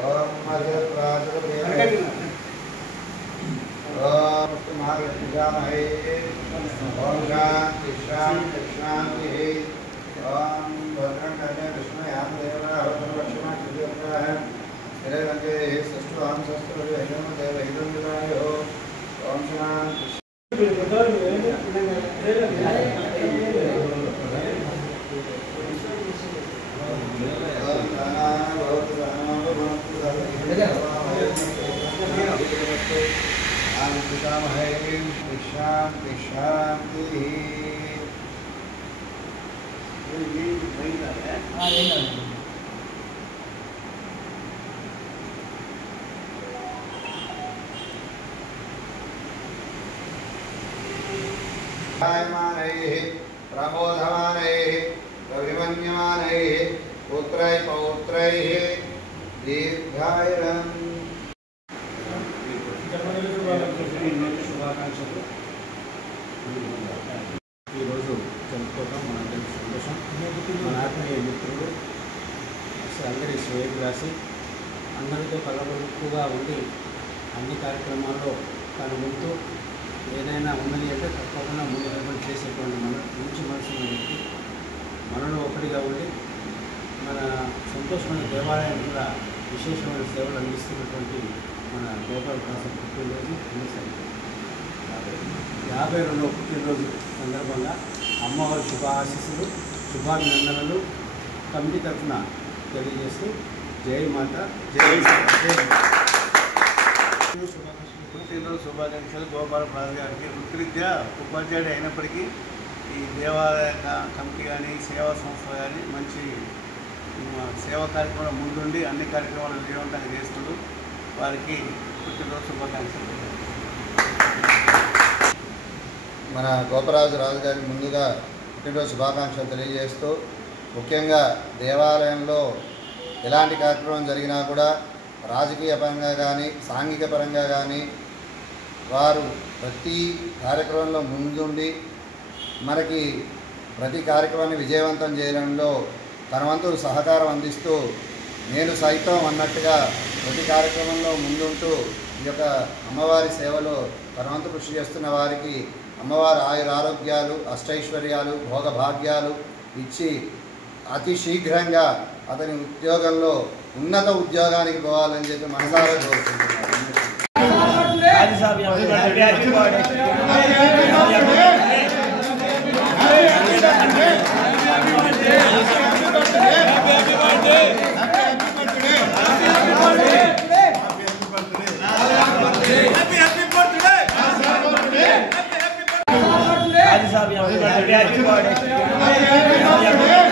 ओम महालक्ष्मी ओम शांति शांति शांति ओम भद्रं कर्णे विष्णुयाम देवता लक्ष्मण कृष्ण हिरे रंगे सस्तु हम सस्तु हिरण्य देव हिरण्यदायो ओम शांति शांति शांति प्रबोधमानैः प्रभिमन्यमानैः पुत्रैः पौत्रैः दीर्घायुरम् ఈరోజు జరుపుకోవడం మనందరికీ సంతోషం. మన ఆత్మీయ మిత్రుడు అందరి శ్రేయభిలాషి అందరితో కలవలుపుగా ఉండి అన్ని కార్యక్రమాల్లో తన ముందు ఏదైనా ఉన్నది అంటే తప్పకుండా ముందు నిలబడి చేసేటువంటి మంచి మనసున్న వ్యక్తి మనలో ఒకటిగా ఉండి మన సంతోషమైన దేవాలయం కూడా విశేషమైన సేవలు అందిస్తున్నటువంటి మన గోపాల్ ప్రసాద్ పుట్టినరోజు సరిగ్గా 52వ పుట్టినరోజు సందర్భంగా అమ్మవారి శుభ ఆశీస్సులు శుభాభినందనలు కమిటీ తరఫున తెలియజేస్తూ జై మాత జై పుట్టినరోజు శుభాకాంక్షలు గోపాల ప్రసాద్ గారికి. వృత్తిరీత్యా ఉపాధ్యాయుడు అయినప్పటికీ ఈ దేవాలయ కమిటీ కానీ సేవా సంస్థ కానీ మంచి సేవా కార్యక్రమాల ముందుండి అన్ని కార్యక్రమాలు విజయవంతంగా చేస్తూ వారికి పుట్టినరోజు శుభాకాంక్షలు. మన గోపరాజు రాజు గారికి ముందుగా పుట్టినరోజు శుభాకాంక్షలు తెలియజేస్తూ ముఖ్యంగా దేవాలయంలో ఎలాంటి కార్యక్రమం జరిగినా కూడా రాజకీయ పరంగా కానీ సాంఘిక పరంగా కానీ వారు ప్రతి కార్యక్రమంలో ముందుండి మనకి ప్రతి కార్యక్రమాన్ని విజయవంతం చేయడంలో తన వంతు సహకారం అందిస్తూ నేను సైతం అన్నట్టుగా ప్రతి కార్యక్రమంలో ముందుంటూ ఈ యొక్క అమ్మవారి సేవలో తన వంతు కృషి చేస్తున్న వారికి అమ్మవారి ఆయురారోగ్యాలు అష్టైశ్వర్యాలు భోగభాగ్యాలు ఇచ్చి అతి శీఘ్రంగా అతని ఉద్యోగంలో ఉన్నత ఉద్యోగానికి పోవాలని చెప్పి మనసారా కోరుకుంటున్నాను. Happy birthday.